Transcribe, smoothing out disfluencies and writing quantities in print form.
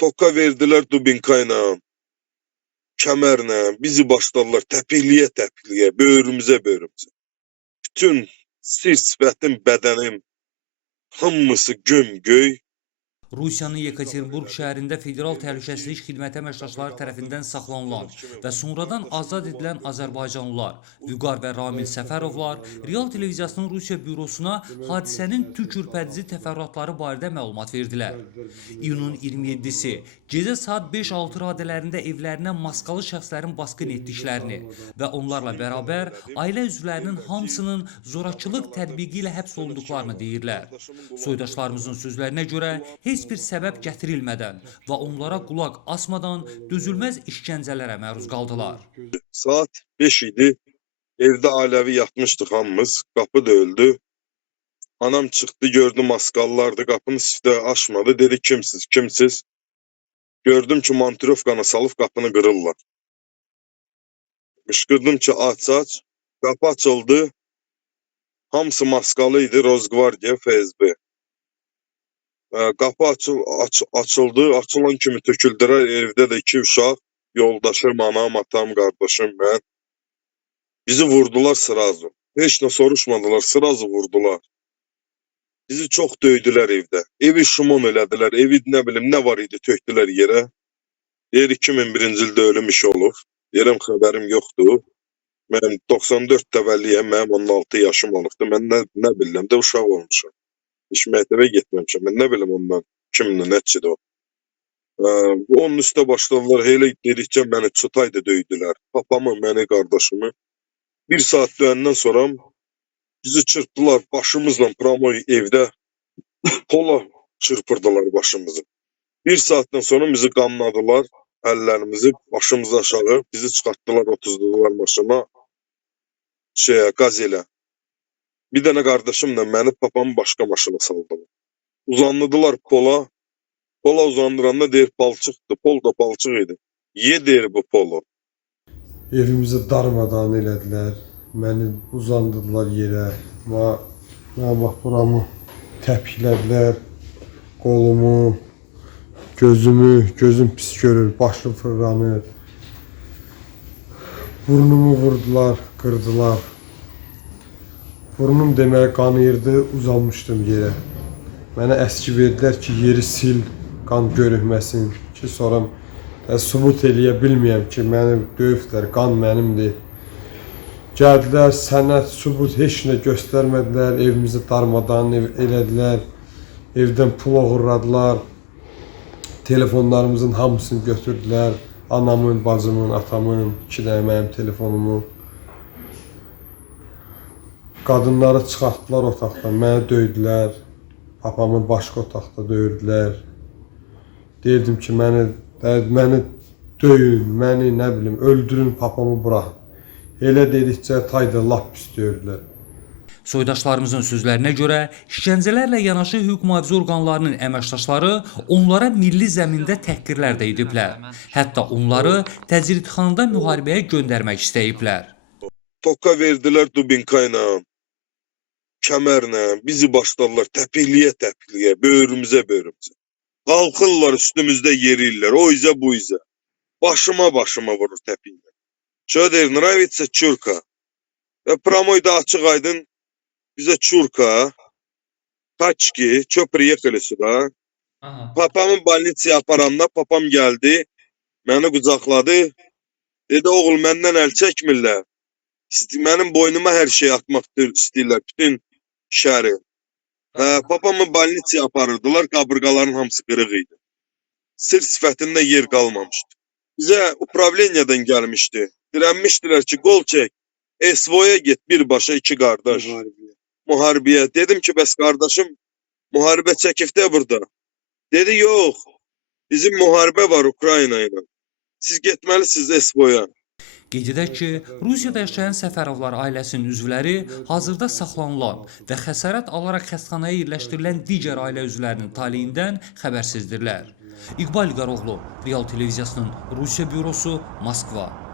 Toka verdiler Dubinkayla, kəmərlə, bizi başladılar təpikliyə, böğrümüzə. Bütün sifətim, bədənim, hamısı gömgöy. Rusiyanın Yekaterinburg şəhərində Federal Təhlükəsizlik Xidməti əməkdaşları tərəfindən saxlanılan və sonradan azad edilən azərbaycanlılar Vüqar və Ramil Səfərovlar Real Televiziyasının Rusiya bürosuna hadisənin tük ürpədici təfərrüatları barədə məlumat verdilər. İyunun 27-si gecə saat 5-6 radələrində evlərinə maskalı şəxslərin basqın etdiklərini və onlarla bərabər ailə üzvlərinin hamısının zorakılıq tətbiqi ilə həbs olunduqlarını deyirlər. Soydaşlarımızın sözlərinə görə heç bir səbəb gətirilmədən və onlara qulaq asmadan dözülməz işgəncələrə məruz qaldılar. Saat 5 idi, evdə ailəvi yatmışdıq hamımız, qapı döyüldü. Anam çıxdı, gördü maskalılardı, qapını üstə açmadı, dedi kimsiz? Gördüm ki, mantirovkana salıb qapını qırırlar. Qışqırdım ki, aç, qapı açıldı, hamısı maskalı idi, Rozgvardiya, FSB. Qapı açıldı, açılan kimi töküldülər, evdə də 2 uşaq, yoldaşım, anam, atam, qardaşım, mən. Bizi vurdular sırazı. Heç nə soruşmadılar, sırazı vurdular. Bizi çox döydülər evdə. Evi şumon elədilər, evi nə bilim, nə var idi, tökdülər yerə. Deyir 2001-ci ildə ölüm işi olub. Deyirəm, xəbərim yoxdur. Mənim 94 təvəlliyəm, mənim 16 yaşım olubdur. Mən nə biləm də uşaq olmuşam. Heç məktəbə getməmişəm. Mən nə bilim ondan kiminlə nəticədə o. Onun üstə başladılar, elə dedikcə məni çutaydı döydülər. Papamı, məni, qardaşımı. 1 saat döyəndən sonra bizi çırpdılar başımızla pramoy evdə. Pola çırpırdılar başımızı. 1 saatdan sonra bizi qanladılar, əllərimizi, başımızı aşağı, bizi çıxartdılar, otuzdular maşına, qazelə. Bir dənə qardaşımla məni papamı başqa maşına saldılar. Uzandılar pola. Pola uzandıranda deyir palçıqdır. Pol da palçıq idi. Deyir bu polu. Evimizi darmadan elədilər. Məni uzandırdılar yerə. Mən bax buramı təpiklədilər. Qolumu, gözüm pis görür, başım fırlanır. Burnumu vurdular, qırdılar. Burnum demək qanıyırdı, uzanmışdım yerə. Mənə əski verdilər ki, yeri sil, qan görünməsin ki, sonra sübut eləyə bilməyəm ki, məni döyüblər, qan mənimdir. Gəldilər, sənət, sübut heç nə göstərmədilər, evimizi darmadan elədilər, evdən pul oğurladılar, telefonlarımızın hamısını götürdülər, anamın, bacımın, atamın, 2 dənə mənim telefonumu. Qadınları çıxartdılar otaqdan, məni döydülər, papamı başqa otaqda döyürdülər. Deyirdim ki, məni döyün, məni nə bilim, öldürün, papamı buraxın. Elə dedikcə tayda lap pis döyürdülər. Soydaşlarımızın sözlərinə görə işgəncələrlə yanaşı hüquq mühafizə orqanlarının əməkdaşları onlara milli zəmində təhqirlər də ediblər. Hətta onları təcridxanada müharibəyə göndərmək istəyiblər. Toka verdilər Dubinkayla, kəmərlə, bizi başladılar təpikliyə, böğrümüzə. Qalxırlar üstümüzdə yerirlər, o izə bu izə. Başıma vurur təpiklə. Çöder, nravitsə çurka. Və pramoyda açıq aydın bizə çurka, taçki, çöp priехали sюда. Papamın balnitsaya aparanda papam gəldi, məni qucaqladı. Dedi, oğul, məndən əl çəkmirlər. Mənim boynuma hər şey atmaq istəyirlər, bütün şəhəri. Papamı balnitsaya aparırdılar, qabırqaların hamısı qırıq idi. Sır sifətində yer qalmamışdı. Bizə upravleniyadan gəlmişdi. Dirənmişdilər ki, qol çək, SVO'ya get, birbaşa 2 qardaş. Müharibəyə. Dedim ki, bəs qardaşım, müharibə çəkibdə burada. Dedi, yox, bizim müharibə var Ukrayna ilə. Siz getməlisiniz SVO'ya. Qeyd edək ki, Rusiyada yaşayan Səfərovlar ailəsinin üzvləri hazırda saxlanılan və xəsarət alaraq xəstəxanaya yerləşdirilən digər ailə üzvlərinin taleyindən xəbərsizdirlər. İqbal İlqaroğlu, Real Televiziyasının Rusiya bürosu, Moskva.